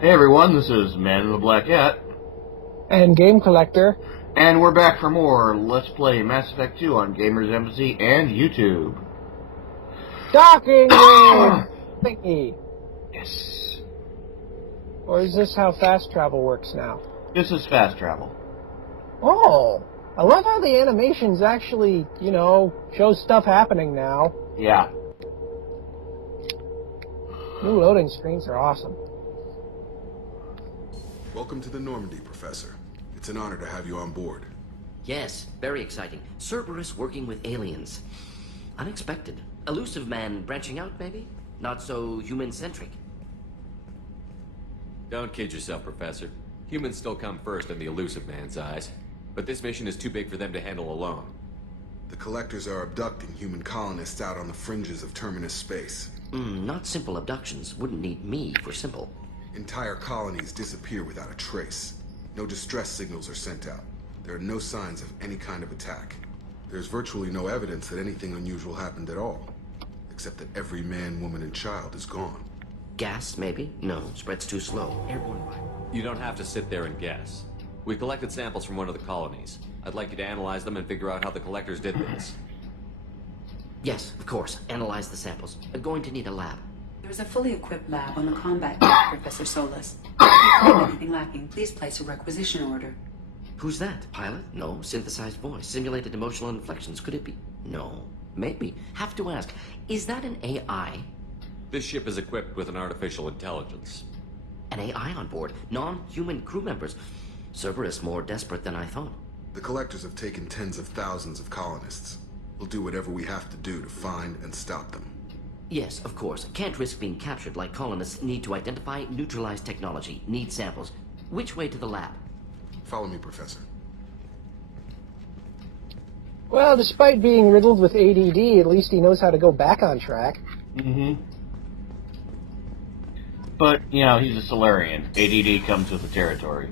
Hey everyone, this is Man in the Black Hat. And Game Collector. And we're back for more Let's Play Mass Effect 2 on Gamers Embassy and YouTube. Docking ring! Thingy. Yes. Or is this how fast travel works now? This is fast travel. Oh, I love how the animations actually, show stuff happening now. Yeah. New loading screens are awesome. Welcome to the Normandy, Professor. It's an honor to have you on board. Yes, very exciting. Cerberus working with aliens. Unexpected. Elusive man branching out, maybe? Not so human-centric. Don't kid yourself, Professor. Humans still come first in the elusive man's eyes. But this mission is too big for them to handle alone. The Collectors are abducting human colonists out on the fringes of Terminus space. Not simple abductions. Wouldn't need me for simple. Entire colonies disappear without a trace. No distress signals are sent out. There are no signs of any kind of attack. There's virtually no evidence that anything unusual happened at all. Except that every man, woman, and child is gone. Gas, maybe? No, spreads too slow. Airborne virus. You don't have to sit there and guess. We collected samples from one of the colonies. I'd like you to analyze them and figure out how the Collectors did this. Yes, of course. Analyze the samples. Going to need a lab. There is a fully equipped lab on the combat deck, Professor Solis. If you find anything lacking, please place a requisition order. Who's that? Pilot? No. Synthesized voice. Simulated emotional inflections. Could it be? No. Maybe. Have to ask. Is that an AI? This ship is equipped with an artificial intelligence. An AI on board? Non-human crew members? Cerberus more desperate than I thought. The Collectors have taken tens of thousands of colonists. We'll do whatever we have to do to find and stop them. Yes, of course. Can't risk being captured like colonists. Need to identify, neutralize technology. Need samples. Which way to the lab? Follow me, Professor. Well, despite being riddled with ADD, at least he knows how to go back on track. Mm-hmm. But, he's a Solarian. ADD comes with the territory.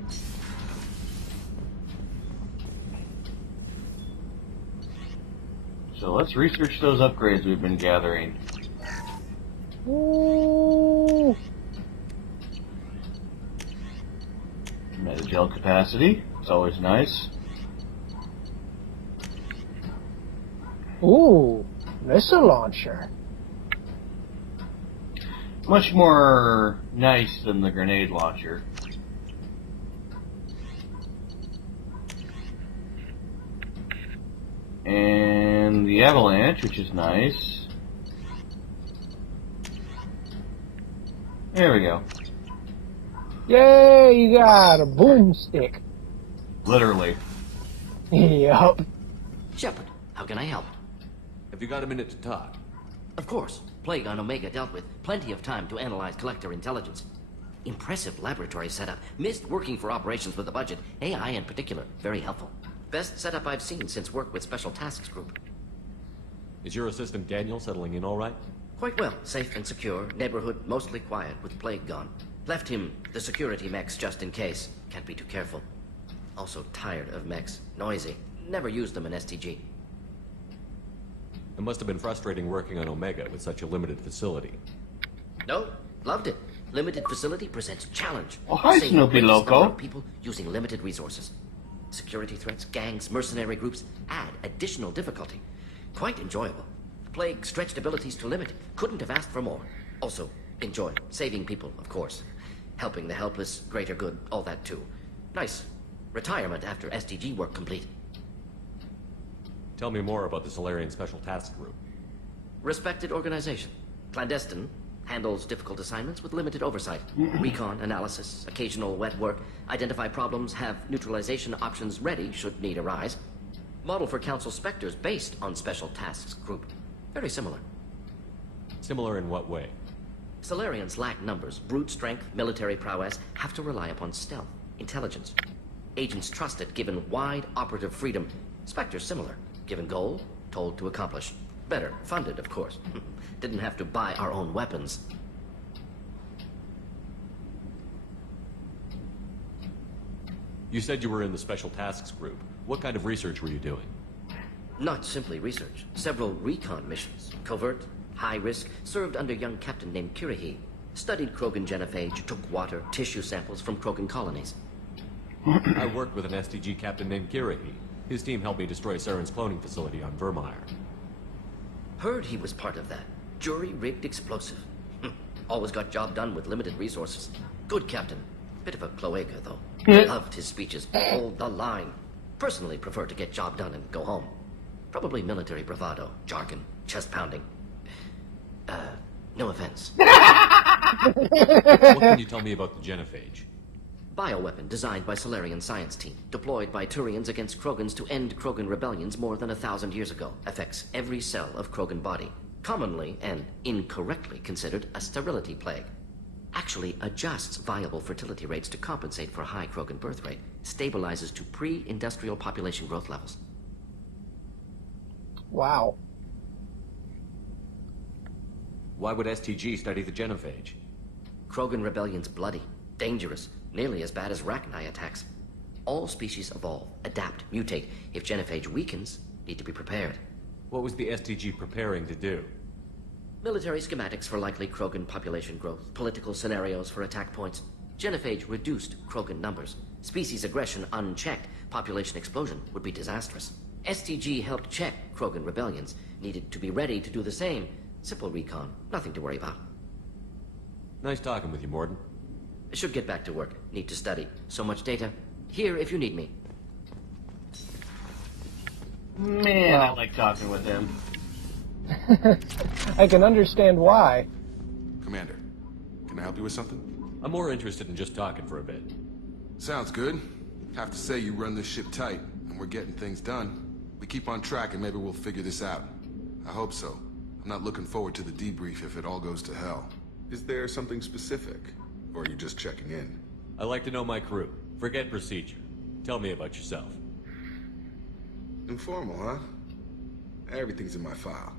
So let's research those upgrades we've been gathering. Ooh. Metagel capacity. It's always nice. Ooh, missile launcher. Much more nice than the grenade launcher. And the avalanche, which is nice. There we go. Yay, you got a boomstick. Literally. Yup. Shepard, how can I help? Have you got a minute to talk? Of course. Plague on Omega dealt with. Plenty of time to analyze Collector intelligence. Impressive laboratory setup. Missed working for operations with a budget. AI in particular. Very helpful. Best setup I've seen since work with Special Tasks Group. Is your assistant Daniel settling in all right? Quite well. Safe and secure. Neighborhood mostly quiet with Plague gone. Left him the security mechs just in case. Can't be too careful. Also tired of mechs. Noisy. Never used them in STG. It must have been frustrating working on Omega with such a limited facility. No, loved it. Limited facility presents challenge. Oh, hi, Save Snoopy greatest Loco. number of people using limited resources. Security threats, gangs, mercenary groups add additional difficulty. Quite enjoyable. Plague stretched abilities to limit. Couldn't have asked for more. Also, enjoy. Saving people, of course. Helping the helpless, greater good, all that too. Nice. Retirement after SDG work complete. Tell me more about the Solarian Special Task Group. Respected organization. Clandestine. Handles difficult assignments with limited oversight. Recon, analysis, occasional wet work. Identify problems, have neutralization options ready should need arise. Model for Council Spectres based on Special Tasks Group. Very similar. Similar in what way? Solarians lack numbers, brute strength, military prowess, have to rely upon stealth, intelligence. Agents trusted, given wide operative freedom. Spectres similar, given goal, told to accomplish. Better, funded, of course. Didn't have to buy our own weapons. You said you were in the Special Tasks Group. What kind of research were you doing? Not simply research. Several recon missions. Covert, high risk, served under young captain named Kirihi. Studied Krogan genophage, took water, tissue samples from Krogan colonies. I worked with an STG captain named Kirahi. His team helped me destroy Saren's cloning facility on Vermeer. Heard he was part of that. Jury-rigged explosive. Always got job done with limited resources. Good captain. Bit of a cloaca, though. Loved his speeches. Hold the line. Personally prefer to get job done and go home. Probably military bravado, jargon, chest pounding. No offense. What can you tell me about the genophage? Bioweapon designed by Solarian science team, deployed by Turians against Krogans to end Krogan rebellions more than 1,000 years ago. Affects every cell of Krogan body. Commonly and incorrectly considered a sterility plague. Actually adjusts viable fertility rates to compensate for a high Krogan birth rate. Stabilizes to pre-industrial population growth levels. Wow. Why would STG study the genophage? Krogan rebellion's bloody, dangerous, nearly as bad as Rachni attacks. All species evolve, adapt, mutate. If genophage weakens, need to be prepared. What was the STG preparing to do? Military schematics for likely Krogan population growth, political scenarios for attack points. Genophage reduced Krogan numbers. Species aggression unchecked, population explosion would be disastrous. STG helped check Krogan rebellions, needed to be ready to do the same. Simple recon, nothing to worry about. Nice talking with you, Morden. Should get back to work, need to study. So much data. Here if you need me. Man, I like talking with him. I can understand why. Commander, can I help you with something? I'm more interested in just talking for a bit. Sounds good. Have to say you run this ship tight, and we're getting things done. We keep on track and maybe we'll figure this out. I hope so. I'm not looking forward to the debrief if it all goes to hell. Is there something specific? Or are you just checking in? I like to know my crew. Forget procedure. Tell me about yourself. Informal, huh? Everything's in my file.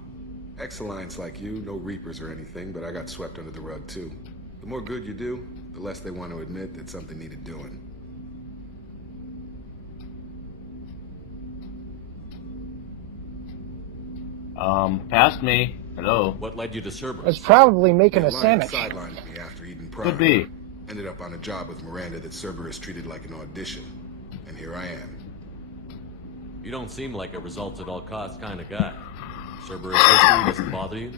Ex-Alliance like you, no Reapers or anything, but I got swept under the rug too. The more good you do, the less they want to admit that something needed doing. Past me. Hello. What led you to I was Cerberus? probably making a Alliance sandwich. sidelined me after Eden Prime. Could be. Ended up on a job with Miranda that Cerberus treated like an audition. And here I am. You don't seem like a results at all costs kind of guy. Cerberus history doesn't bother you?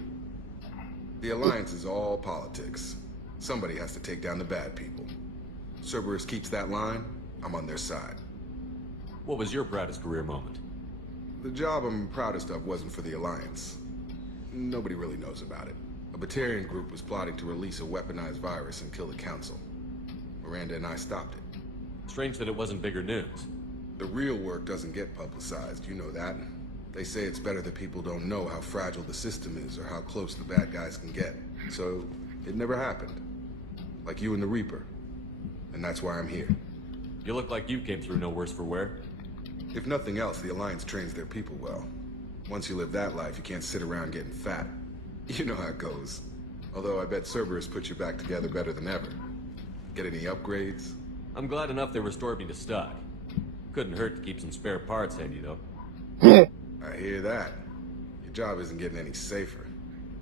The Alliance is all politics. Somebody has to take down the bad people. Cerberus keeps that line, I'm on their side. What was your proudest career moment? The job I'm proudest of wasn't for the Alliance. Nobody really knows about it. A Batarian group was plotting to release a weaponized virus and kill the Council. Miranda and I stopped it. Strange that it wasn't bigger news. The real work doesn't get publicized, you know that. They say it's better that people don't know how fragile the system is or how close the bad guys can get. So, it never happened. Like you and the Reaper. And that's why I'm here. You look like you came through no worse for wear. If nothing else, the Alliance trains their people well. Once you live that life, you can't sit around getting fat. You know how it goes. Although I bet Cerberus put you back together better than ever. Get any upgrades? I'm glad enough they restored me to stock. Couldn't hurt to keep some spare parts handy, though. I hear that. Your job isn't getting any safer.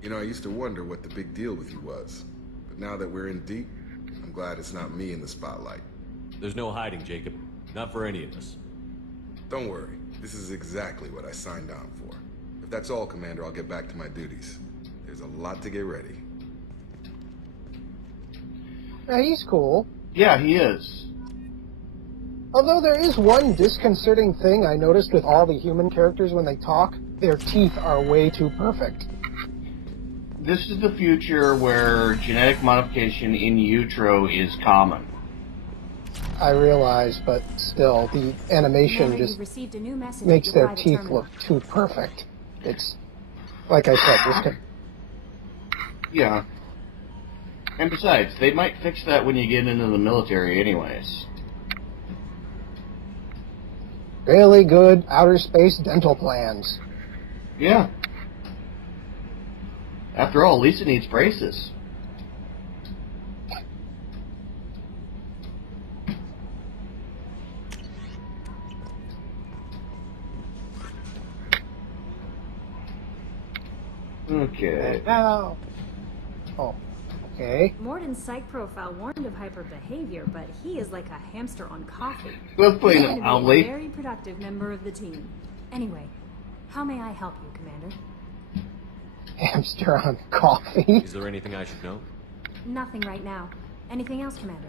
You know, I used to wonder what the big deal with you was. But now that we're in deep, I'm glad it's not me in the spotlight. There's no hiding, Jacob. Not for any of us. Don't worry. This is exactly what I signed on for. If that's all, Commander, I'll get back to my duties. There's a lot to get ready. Yeah, he's cool. Yeah, he is. Although there is one disconcerting thing I noticed with all the human characters when they talk. Their teeth are way too perfect. This is the future where genetic modification in utero is common. I realize, but still, the animation just received a new message makes at your their private teeth terminal. look too perfect. It's, like I said, Yeah. And besides, they might fix that when you get into the military anyways. really good outer space dental plans. Yeah. After all, Lisa needs braces. Okay. Now. Oh, Okay. Morden's psych profile warned of hyper behavior, but he is like a hamster on coffee. Let's play He's an going to be a omelet. very productive member of the team. Anyway, how may I help you, Commander? Hamster on coffee. Is there anything I should know? Nothing right now. Anything else, Commander?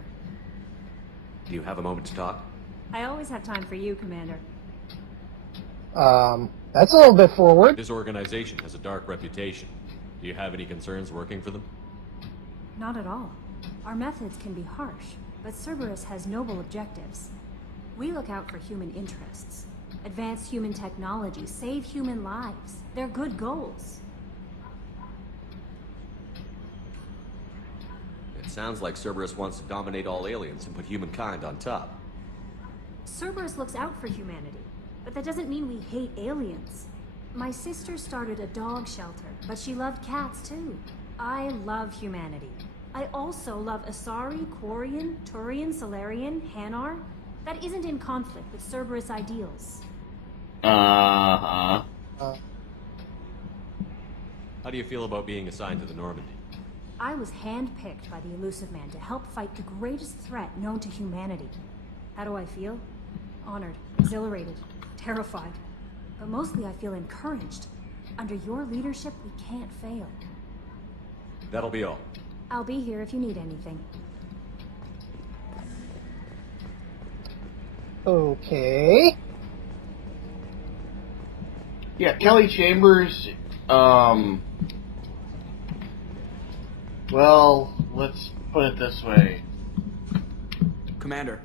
Do you have a moment to talk? I always have time for you, Commander. That's a little bit forward. This organization has a dark reputation. Do you have any concerns working for them? Not at all. Our methods can be harsh, but Cerberus has noble objectives. We look out for human interests. Advance human technology, save human lives. They're good goals. It sounds like Cerberus wants to dominate all aliens and put humankind on top. Cerberus looks out for humanity, but that doesn't mean we hate aliens. My sister started a dog shelter, but she loved cats too. I love humanity. I also love Asari, Quarian, Turian, Solarian, Hanar. That isn't in conflict with Cerberus ideals. Uh-huh. How do you feel about being assigned to the Normandy? I was handpicked by the Elusive Man to help fight the greatest threat known to humanity. How do I feel? Honored, exhilarated, terrified. But mostly I feel encouraged. Under your leadership, we can't fail. That'll be all. I'll be here if you need anything. Okay. Yeah, Kelly Chambers, well, let's put it this way. Commander,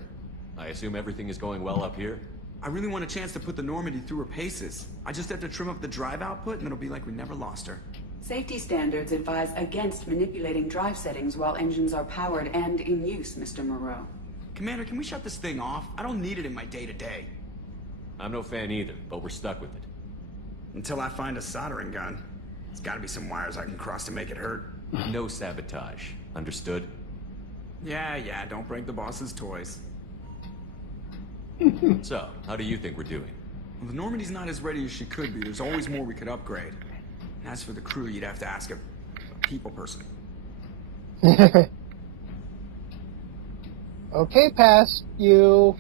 I assume everything is going well up here? I really want a chance to put the Normandy through her paces. I just have to trim up the drive output and it'll be like we never lost her. Safety standards advise against manipulating drive settings while engines are powered and in use, Mr. Moreau. Commander, can we shut this thing off? I don't need it in my day-to-day. I'm no fan either, but we're stuck with it. Until I find a soldering gun. There's gotta be some wires I can cross to make it hurt. No sabotage. Understood? Yeah, don't break the boss's toys. So, how do you think we're doing? Well, the Normandy's not as ready as she could be. There's always more we could upgrade. And as for the crew, you'd have to ask a people person. Okay, pass. You.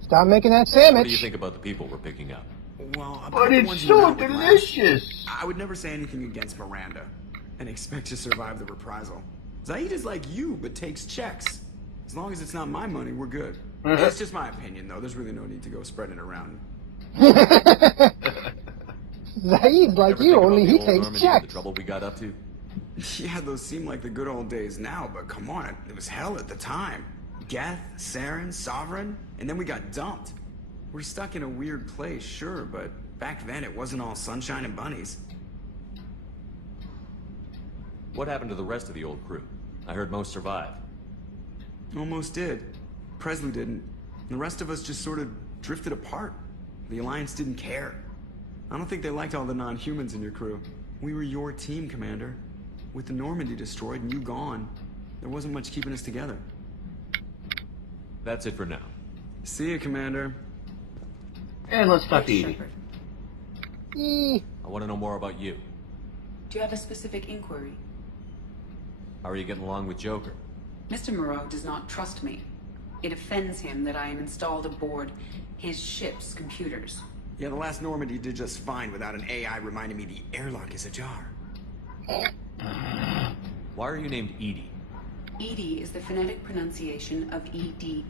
Stop making that sandwich. What do you think about the people we're picking up? Well, about But the it's ones you so went out with last- delicious! I would never say anything against Miranda, and expect to survive the reprisal. Zaid is like you, but takes checks. As long as it's not my money, we're good. That's just my opinion, though. There's really no need to go spreading it around. Zaid's like Ever you, think about only the he old takes Normandy and checks. the trouble we got up to? Yeah, those seem like the good old days now, but come on, it was hell at the time. Geth, Saren, Sovereign, and then we got dumped. We're stuck in a weird place, sure, but back then it wasn't all sunshine and bunnies. What happened to the rest of the old crew? I heard most survived. Almost did. Presley didn't. And the rest of us just sort of drifted apart. The Alliance didn't care. I don't think they liked all the non-humans in your crew. We were your team, Commander. With the Normandy destroyed and you gone, there wasn't much keeping us together. That's it for now. See you, Commander. And let's talk to Yes, Edie. Shepard. I want to know more about you. Do you have a specific inquiry? How are you getting along with Joker? Mr. Moreau does not trust me. It offends him that I am installed aboard his ship's computers. Yeah, the last Normandy did just fine without an AI reminding me the airlock is ajar. Why are you named Edie? EDI is the phonetic pronunciation of EDI.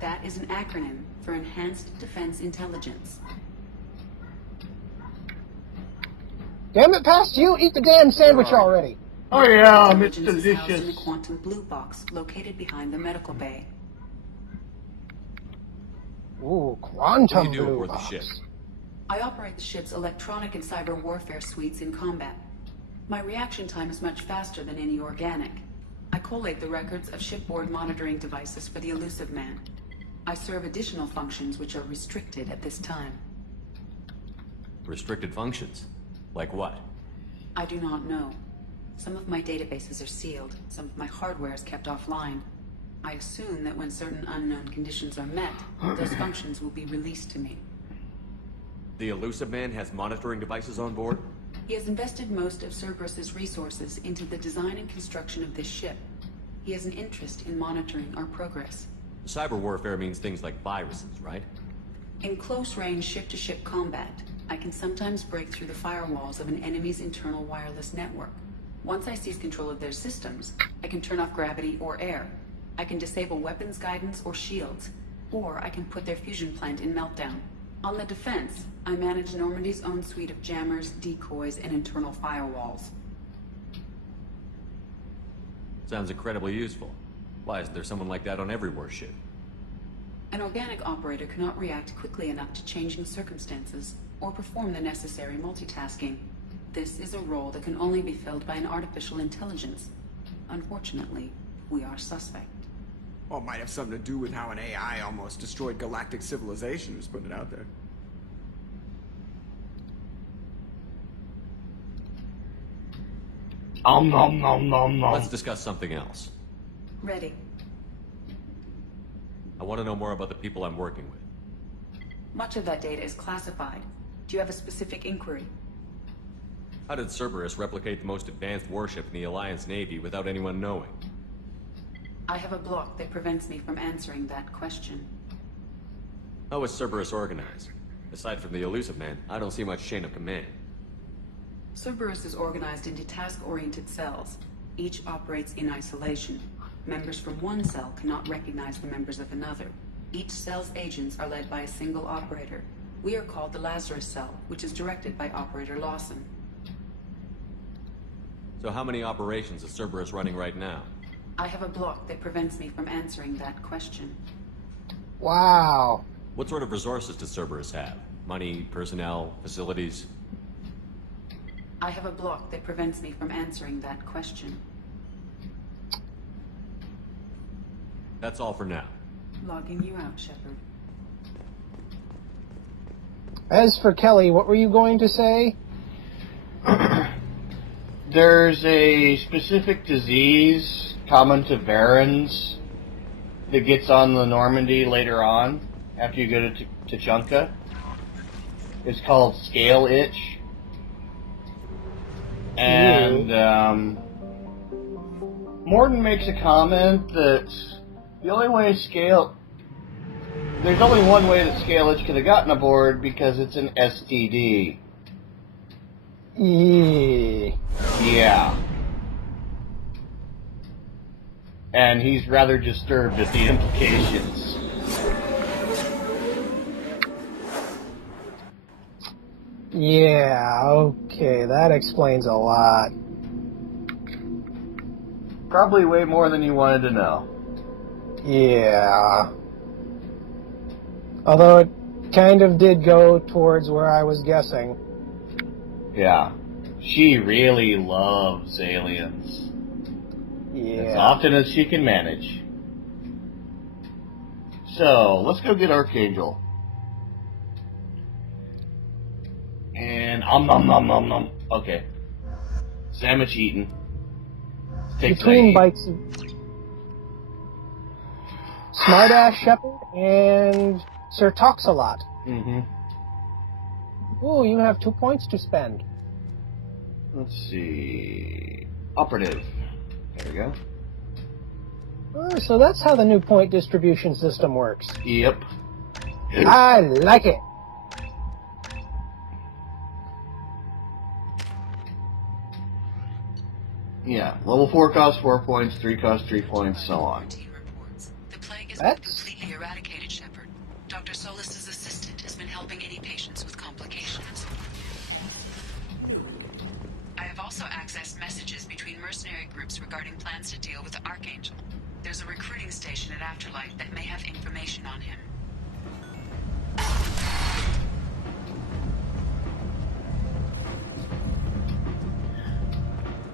That is an acronym for Enhanced Defense Intelligence. Damn it, past you! Eat the damn sandwich already. Oh yeah, it's Intelligence is housed in a delicious. quantum blue box located behind the medical bay. Ooh, What quantum do you do blue aboard the box. ship? I operate the ship's electronic and cyber warfare suites in combat. My reaction time is much faster than any organic. I collate the records of shipboard monitoring devices for the Elusive Man. I serve additional functions which are restricted at this time. Restricted functions? Like what? I do not know. Some of my databases are sealed. Some of my hardware is kept offline. I assume that when certain unknown conditions are met, those functions will be released to me. The Elusive Man has monitoring devices on board? He has invested most of Cerberus's resources into the design and construction of this ship. He has an interest in monitoring our progress. Cyber warfare means things like viruses, right? In close-range ship-to-ship combat, I can sometimes break through the firewalls of an enemy's internal wireless network. Once I seize control of their systems, I can turn off gravity or air. I can disable weapons guidance or shields, or I can put their fusion plant in meltdown. On the defense, I manage Normandy's own suite of jammers, decoys, and internal firewalls. Sounds incredibly useful. Why isn't there someone like that on every warship? An organic operator cannot react quickly enough to changing circumstances or perform the necessary multitasking. This is a role that can only be filled by an artificial intelligence. Unfortunately, we are suspect. Well, it might have something to do with how an AI almost destroyed galactic civilization, just putting it out there. Nom nom nom. Let's discuss something else. Ready. I want to know more about the people I'm working with. Much of that data is classified. Do you have a specific inquiry? How did Cerberus replicate the most advanced warship in the Alliance Navy without anyone knowing? I have a block that prevents me from answering that question. How is Cerberus organized? Aside from the Elusive Man, I don't see much chain of command. Cerberus is organized into task-oriented cells. Each operates in isolation. Members from one cell cannot recognize the members of another. Each cell's agents are led by a single operator. We are called the Lazarus Cell, which is directed by Operator Lawson. So how many operations is Cerberus running right now? I have a block that prevents me from answering that question. Wow. What sort of resources does Cerberus have? Money, personnel, facilities? I have a block that prevents me from answering that question. That's all for now. Logging you out, Shepard. As for Kelly, what were you going to say? There's a specific disease common to Varens that gets on the Normandy later on, after you go to Tuchanka. It's called scale itch. And Morden makes a comment that there's only one way that scale itch could have gotten aboard, because it's an STD. Yeah. And he's rather disturbed at the implications. Yeah, okay, that explains a lot. Probably way more than you wanted to know. Yeah. Although it kind of did go towards where I was guessing. Yeah. She really loves aliens. Yeah. As often as she can manage. So, let's go get Archangel. And nom. Okay. Sandwich eaten. Between bites of Smartass Shepard and Sir Talks-A-Lot. Mm-hmm. Ooh, you have 2 points to spend. Let's see. Operative. There we go. Oh, so that's how the new point distribution system works. Yep. I like it. Yeah. Level 4 costs 4 points, 3 costs 3 points, so on. The plague has That's- been completely eradicated, Shepard. Dr. Solis's assistant has been helping any patients with complications. I have also accessed messages between mercenary groups regarding plans to deal with the Archangel. There's a recruiting station at Afterlife that may have information on him.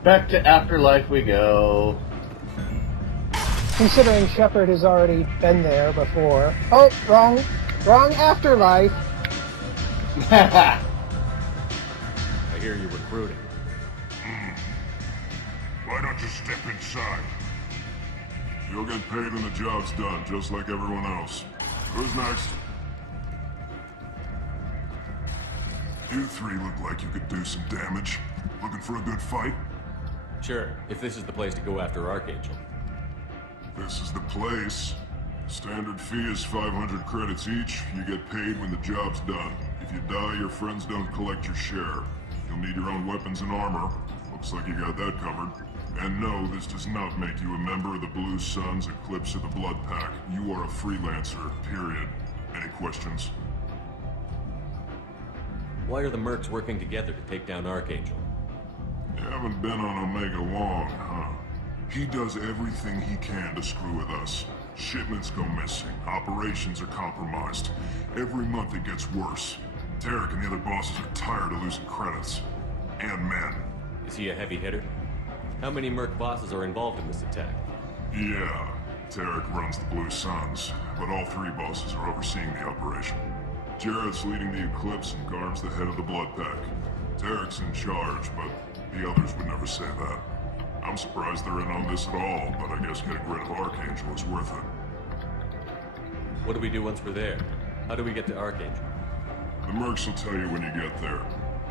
Back to Afterlife we go. Considering Shepard has already been there before. Oh, wrong Afterlife. I hear you're recruiting. Why don't you step inside? You'll get paid when the job's done, just like everyone else. Who's next? You three look like you could do some damage. Looking for a good fight? Sure, if this is the place to go after Archangel. This is the place. Standard fee is 500 credits each. You get paid when the job's done. If you die, your friends don't collect your share. You'll need your own weapons and armor. Looks like you got that covered. And no, this does not make you a member of the Blue Suns, Eclipse, or the Blood Pack. You are a freelancer, period. Any questions? Why are the mercs working together to take down Archangel? You haven't been on Omega long, huh? He does everything he can to screw with us. Shipments go missing, operations are compromised. Every month it gets worse. Tarek and the other bosses are tired of losing credits. And men. Is he a heavy hitter? How many merc bosses are involved in this attack? Yeah, Tarek runs the Blue Suns, but all three bosses are overseeing the operation. Jarrett's leading the Eclipse and Garm's the head of the Blood Pack. Tarek's in charge, but the others would never say that. I'm surprised they're in on this at all, but I guess getting rid of Archangel is worth it. What do we do once we're there? How do we get to Archangel? The mercs will tell you when you get there.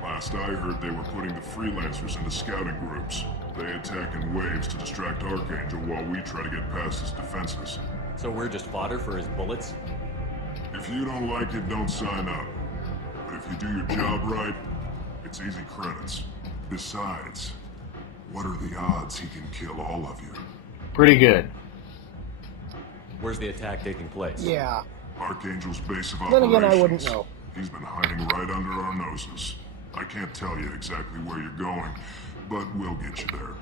Last I heard, they were putting the freelancers into scouting groups. They attack in waves to distract Archangel while we try to get past his defenses. So we're just fodder for his bullets? If you don't like it, don't sign up. But if you do your job right, it's easy credits. Besides, what are the odds he can kill all of you? Pretty good. Where's the attack taking place? Yeah. Archangel's base of Then operations. again, I wouldn't know. He's been hiding right under our noses. I can't tell you exactly where you're going, but we'll get you there.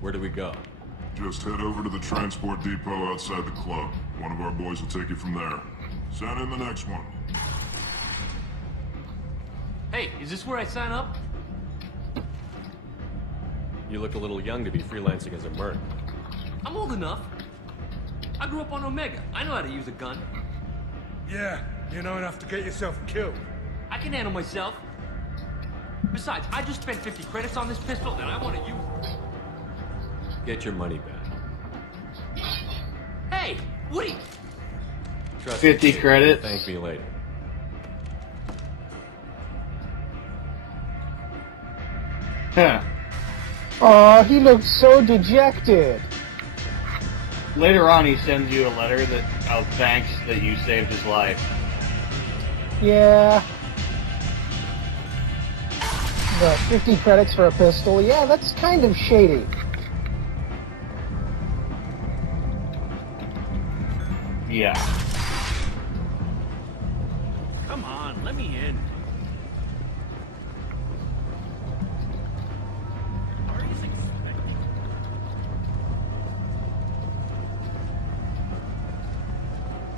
Where do we go? Just head over to the transport depot outside the club. One of our boys will take you from there. Send in the next one. Hey, is this where I sign up? You look a little young to be freelancing as a merc. I'm old enough. I grew up on Omega. I know how to use a gun. Yeah, you know enough to get yourself killed. I can handle myself. Besides, I just spent 50 credits on this pistol, and I want to use it. Get your money back. Hey, Woody! Trust 50 me, credits. Thank me later. Huh. Aw, he looks so dejected. Later on, he sends you a letter of thanks that you saved his life. Yeah. The 50 credits for a pistol, yeah, that's kind of shady. Yeah. Come on, let me in.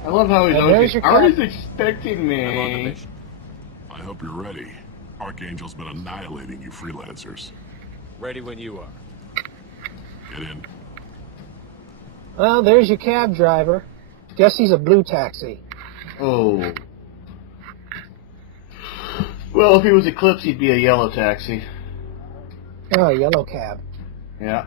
I love how he's Well, always there's your Artie's expecting I'm on the me. mission. I hope you're ready. Archangel's been annihilating you freelancers. Ready when you are. Get in. Well, there's your cab driver. Guess he's a blue taxi. Oh. Well, if he was Eclipse, he'd be a yellow taxi. Oh, yellow cab. Yeah.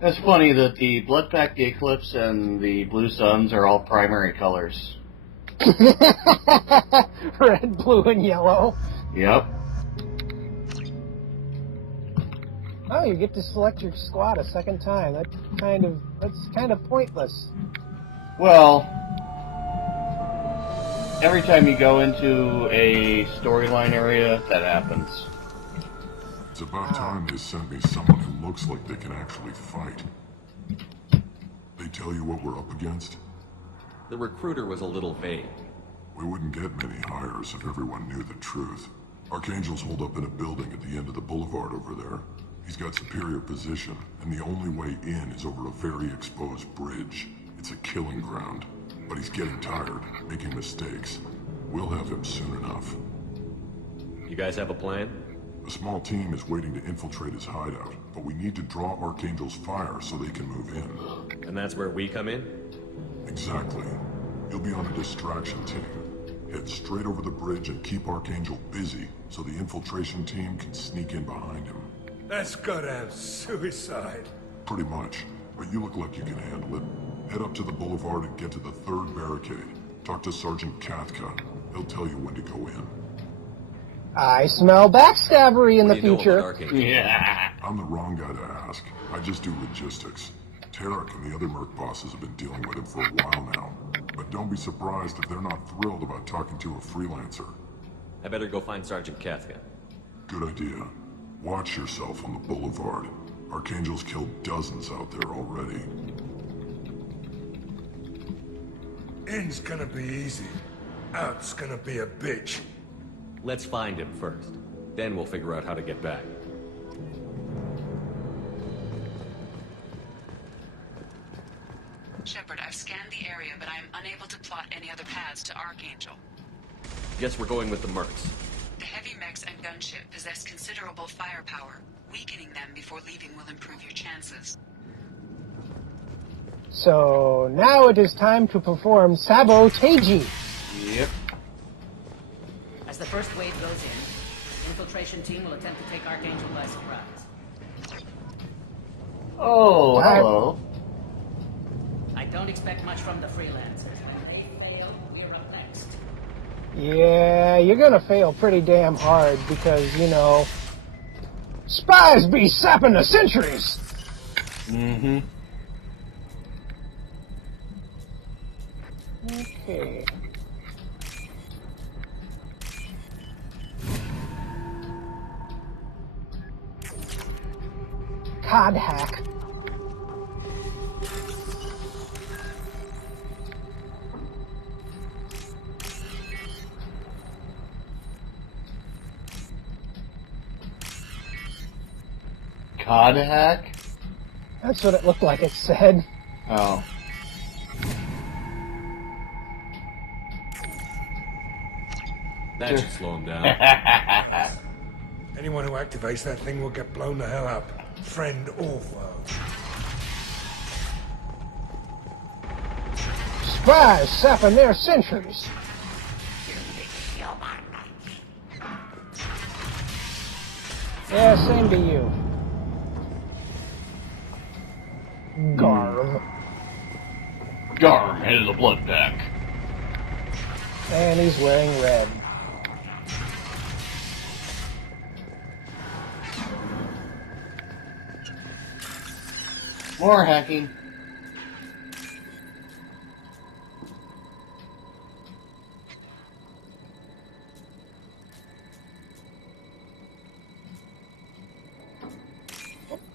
That's funny that the Blood Pack, the Eclipse, and the Blue Suns are all primary colors. Red, blue, and yellow. Yep. Oh, you get to select your squad a second time. That's kind of pointless. Well, every time you go into a storyline area, that happens. It's about time they sent me someone who looks like they can actually fight. They tell you what we're up against? The recruiter was a little vague. We wouldn't get many hires if everyone knew the truth. Archangel's holed up in a building at the end of the boulevard over there. He's got superior position, and the only way in is over a very exposed bridge. It's a killing ground, but he's getting tired, making mistakes. We'll have him soon enough. You guys have a plan? A small team is waiting to infiltrate his hideout, but we need to draw Archangel's fire so they can move in. And that's where we come in? Exactly. You'll be on a distraction team. Head straight over the bridge and keep Archangel busy so the infiltration team can sneak in behind him. That's goddamn suicide. Pretty much. but you look like you can handle it. Head up to the boulevard and get to the 3rd barricade. Talk to Sergeant Kathka. He'll tell you when to go in. I smell backstabbery in What the do you know future. about Archangel? Yeah. I'm the wrong guy to ask. I just do logistics. Tarek and the other Merc bosses have been dealing with him for a while now. But don't be surprised if they're not thrilled about talking to a freelancer. I better go find Sergeant Kathka. Good idea. Watch yourself on the boulevard. Archangel's killed dozens out there already. In's gonna be easy. Out's gonna be a bitch. Let's find him first. Then we'll figure out how to get back. Shepard, I've scanned the area, but I am unable to plot any other paths to Archangel. Guess we're going with the Mercs. The heavy mechs and gunship possess considerable firepower. Weakening them before leaving will improve your chances. So now it is time to perform sabotage. Yep. As the first wave goes in, the infiltration team will attempt to take Archangel by surprise. Oh, hello. I don't expect much from the freelancers. When they fail, we're up next. Yeah, you're gonna fail pretty damn hard because, you know, spies be sapping the centuries. Mm-hmm. Okay. Cod hack. Cod hack? That's what it looked like it said. Oh. That should slow him down. Anyone who activates that thing will get blown the hell up. Friend or foe. Spies sapping their centuries. Yeah, same to you. Garv. Garm, head of the blood pack. And he's wearing red. More hacking.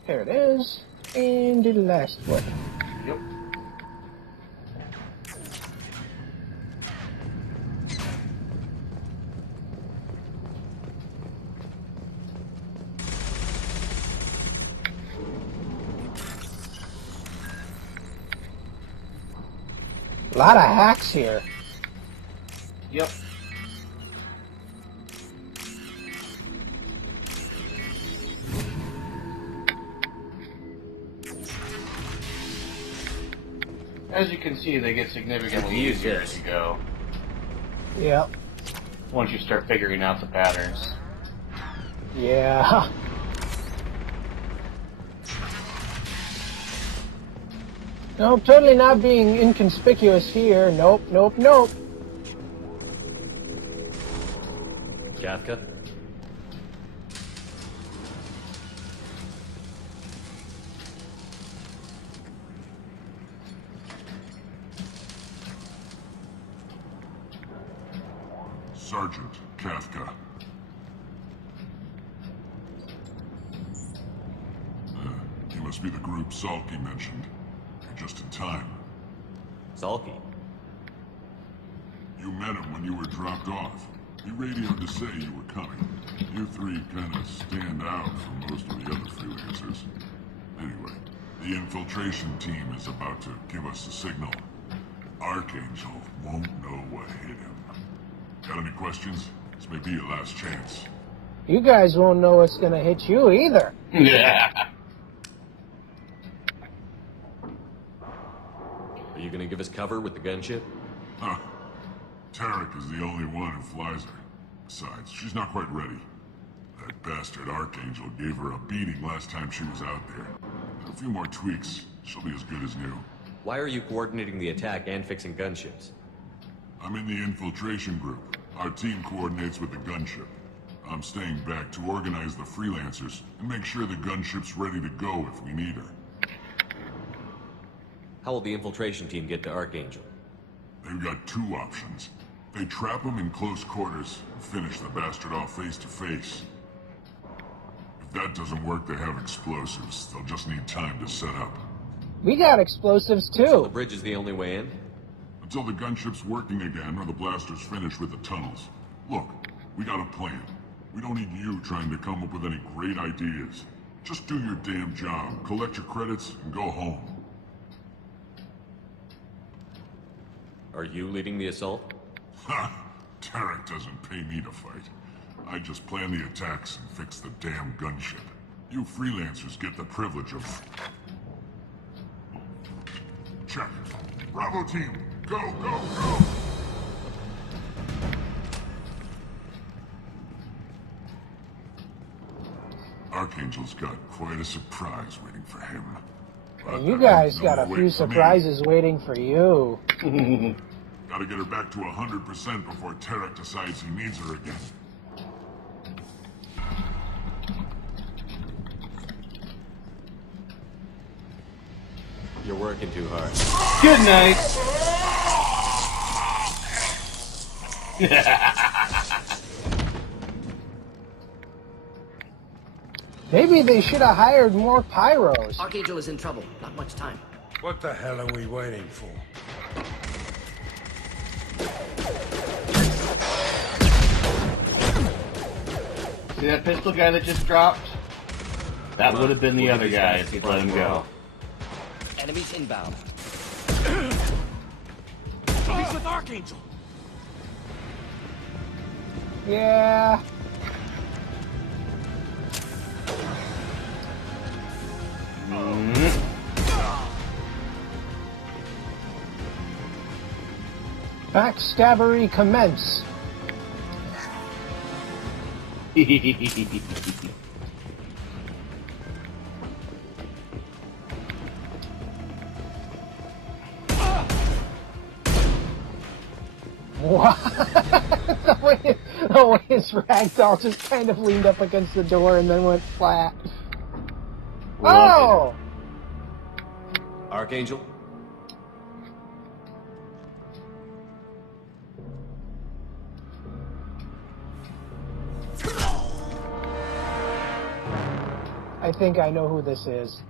There it is. And the last one. Yep. A lot of hacks here. Yep. As you can see, they get significantly easier as you go. Yep. Once you start figuring out the patterns. Yeah. Nope, totally not being inconspicuous here. Nope, nope, nope. Kathka? Sergeant Kathka. You must be the group Salky mentioned. You're just in time. Salky? You met him when you were dropped off. He radioed to say you were coming. You three kind of stand out from most of the other freelancers. Anyway, the infiltration team is about to give us a signal. Archangel won't know what hit him. Got any questions? This may be your last chance. You guys won't know what's gonna hit you either. Yeah. Are you gonna give us cover with the gunship? Huh. Tarek is the only one who flies her. Besides, she's not quite ready. That bastard Archangel gave her a beating last time she was out there. A few more tweaks, She'll be as good as new. Why are you coordinating the attack and fixing gunships? I'm in the infiltration group. Our team coordinates with the gunship. I'm staying back to organize the freelancers and make sure the gunship's ready to go if we need her. How will the infiltration team get to Archangel? They've got two options. They trap him in close quarters and finish the bastard off face to face. If that doesn't work, they have explosives. They'll just need time to set up. We got explosives too. So the bridge is the only way in? Until the gunship's working again or the blasters finish with the tunnels. Look, we got a plan. We don't need you trying to come up with any great ideas. Just do your damn job, collect your credits, and go home. Are you leading the assault? Ha! Tarek doesn't pay me to fight. I just plan the attacks and fix the damn gunship. You freelancers get the privilege of... Check. Bravo team, go, go, go! Archangel's got quite a surprise waiting for him. But You that guys means got no a wait few for me. surprises waiting for you. Gotta get her back to 100% before Tarek decides he needs her again. You're working too hard. Good night. Maybe they should have hired more pyros. Archangel is in trouble. Not much time. What the hell are we waiting for? See that pistol guy that just dropped? That Come would on, have been the we'll other get these guy guys if to he'd let him go. Enemies inbound. He's with Archangel. Yeah. Backstabbery commence. What? the way his ragdoll just kind of leaned up against the door and then went flat. Oh! Archangel? I think I know who this is.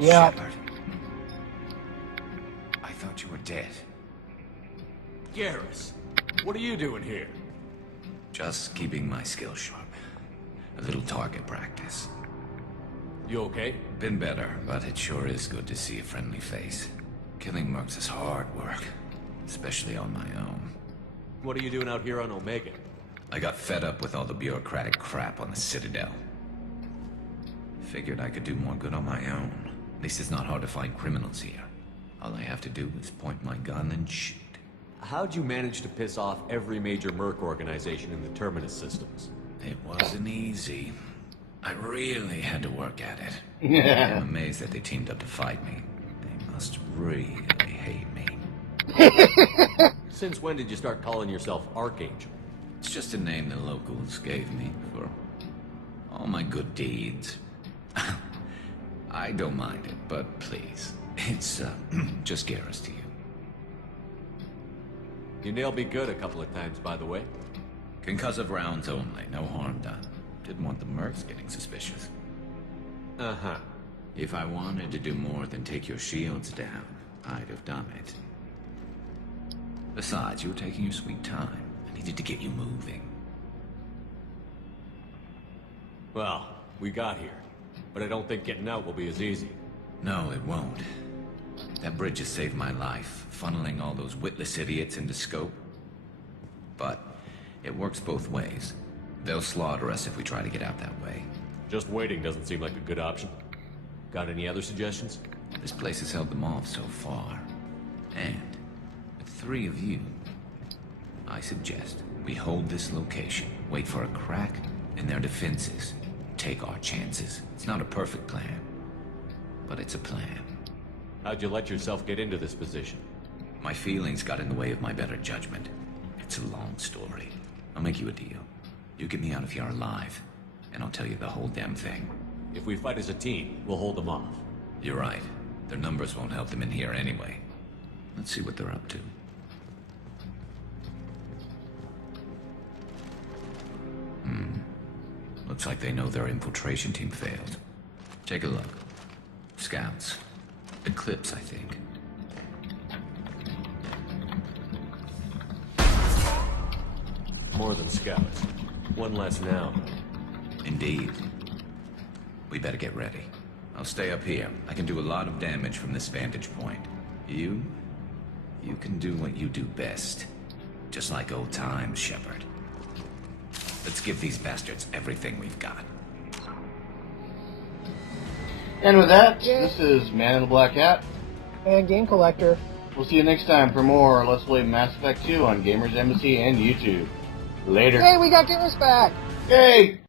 Yeah. Shepard. I thought you were dead. Garrus, what are you doing here? Just keeping my skills sharp. A little target practice. You okay? Been better, but it sure is good to see a friendly face. Killing mercs is hard work, especially on my own. What are you doing out here on Omega? I got fed up with all the bureaucratic crap on the Citadel. Figured I could do more good on my own. At least it's not hard to find criminals here. All I have to do is point my gun and shoot. How'd you manage to piss off every major merc organization in the Terminus systems? It wasn't easy. I really had to work at it. Yeah. I'm amazed that they teamed up to fight me. They must really hate me. Since when did you start calling yourself Archangel? It's just a name the locals gave me for all my good deeds. I don't mind it, but please, it's just Garrus to you. You nailed me good a couple of times, by the way. Concussive rounds only, no harm done. Didn't want the mercs getting suspicious. Uh-huh. If I wanted to do more than take your shields down, I'd have done it. Besides, you were taking your sweet time. I needed to get you moving. Well, we got here. But I don't think getting out will be as easy. No, it won't. That bridge has saved my life, funneling all those witless idiots into scope. But it works both ways. They'll slaughter us if we try to get out that way. Just waiting doesn't seem like a good option. Got any other suggestions? This place has held them off so far. And with 3 of you, I suggest we hold this location, wait for a crack in their defenses, take our chances. It's not a perfect plan, but it's a plan. How'd you let yourself get into this position? My feelings got in the way of my better judgment. It's a long story. I'll make you a deal. You get me out of here alive, and I'll tell you the whole damn thing. If we fight as a team, we'll hold them off. You're right. Their numbers won't help them in here anyway. Let's see what they're up to. Looks like they know their infiltration team failed. Take a look. Scouts. Eclipse, I think. More than scouts. One less now. Indeed. We better get ready. I'll stay up here. I can do a lot of damage from this vantage point. You can do what you do best. Just like old times, Shepard. Let's give these bastards everything we've got. And with that, this is Man in the Black Hat. And Game Collector. We'll see you next time for more Let's Play Mass Effect 2 on Gamers Embassy and YouTube. Later. Hey, we got Gamers back! Yay!